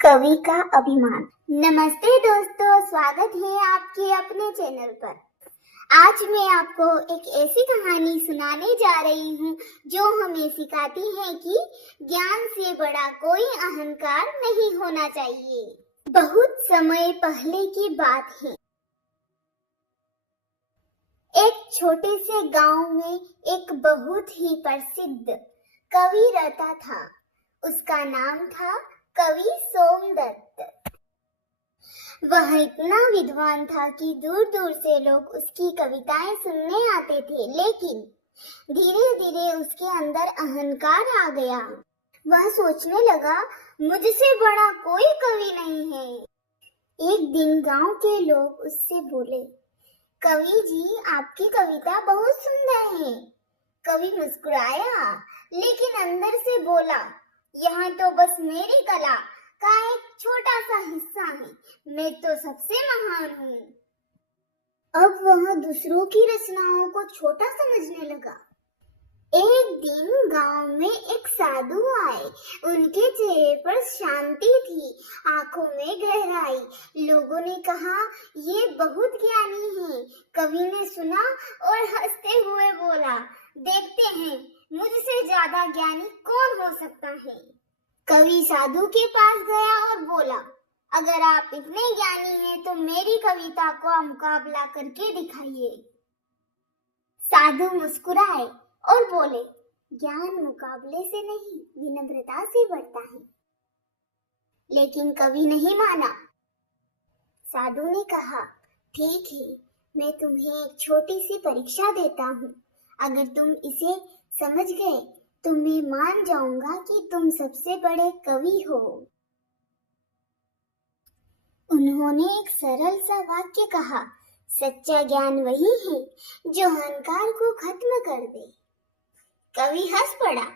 कवि का अभिमान। नमस्ते दोस्तों, स्वागत है आपके अपने चैनल पर। आज मैं आपको एक ऐसी कहानी सुनाने जा रही हूँ जो हमें सिखाती है कि ज्ञान से बड़ा कोई अहंकार नहीं होना चाहिए। बहुत समय पहले की बात है। एक छोटे से गांव में एक बहुत ही प्रसिद्ध कवि रहता था। उसका नाम था कवि सोमदत्त। वह इतना विद्वान था कि दूर दूर से लोग उसकी कविताएं सुनने आते थे, लेकिन धीरे धीरे उसके अंदर अहंकार आ गया। वह सोचने लगा, मुझसे बड़ा कोई कवि नहीं है। एक दिन गांव के लोग उससे बोले, कवि जी, आपकी कविता बहुत सुंदर है। कवि मुस्कुराया, लेकिन अंदर से बोला, यहाँ तो बस मेरी कला का एक छोटा सा हिस्सा है, मैं तो सबसे महान हूँ। अब वह दूसरों की रचनाओं को छोटा समझने लगा। एक दिन गांव में एक साधु आए। उनके चेहरे पर शांति थी, आंखों में गहराई। लोगों ने कहा, ये बहुत ज्ञानी है। कवि ने सुना और हंसते हुए बोला, देखते हैं मुझसे ज्यादा ज्ञानी कौन हो सकता है। कवि साधु के पास गया और बोला, अगर आप इतने ज्ञानी हैं तो मेरी कविता का मुकाबला करके दिखाइए। साधु मुस्कुराए और बोले, ज्ञान मुकाबले से नहीं, विनम्रता से बढ़ता है। लेकिन कवि नहीं माना। साधु ने कहा, ठीक है, मैं तुम्हें एक छोटी सी परीक्षा देता हूँ। अगर तुम इसे समझ गए तो मैं मान जाऊंगा कि तुम सबसे बड़े कवि हो। उन्होंने एक सरल सा वाक्य कहा, सच्चा ज्ञान वही है जो अहंकार को खत्म कर दे। कवि हंस पड़ा,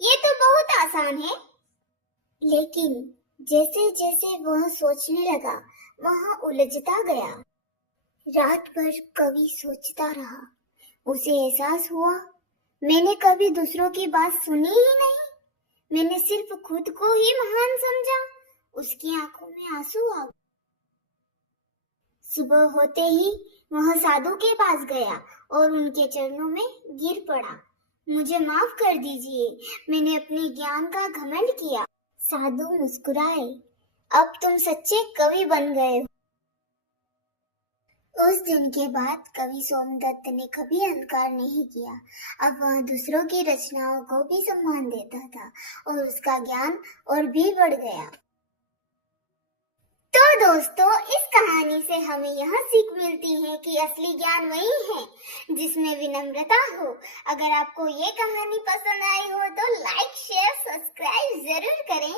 ये तो बहुत आसान है। लेकिन जैसे जैसे वह सोचने लगा, वह उलझता गया। रात भर कवि सोचता रहा। उसे एहसास हुआ, मैंने कभी दूसरों की बात सुनी ही नहीं। मैंने सिर्फ खुद को ही महान समझा। उसकी आंखों में आंसू आ गए। सुबह होते ही वह साधु के पास गया और उनके चरणों में गिर पड़ा। मुझे माफ कर दीजिए, मैंने अपने ज्ञान का घमंड किया। साधु मुस्कुराए, अब तुम सच्चे कवि बन गए हो। उस दिन के बाद कवि सोमदत्त ने कभी अहंकार नहीं किया। अब वह दूसरों की रचनाओं को भी सम्मान देता था और उसका ज्ञान और भी बढ़ गया। तो दोस्तों, इस कहानी से हमें यह सीख मिलती है कि असली ज्ञान वही है जिसमें विनम्रता हो। अगर आपको ये कहानी पसंद आई हो तो लाइक, शेयर, सब्सक्राइब जरूर करें।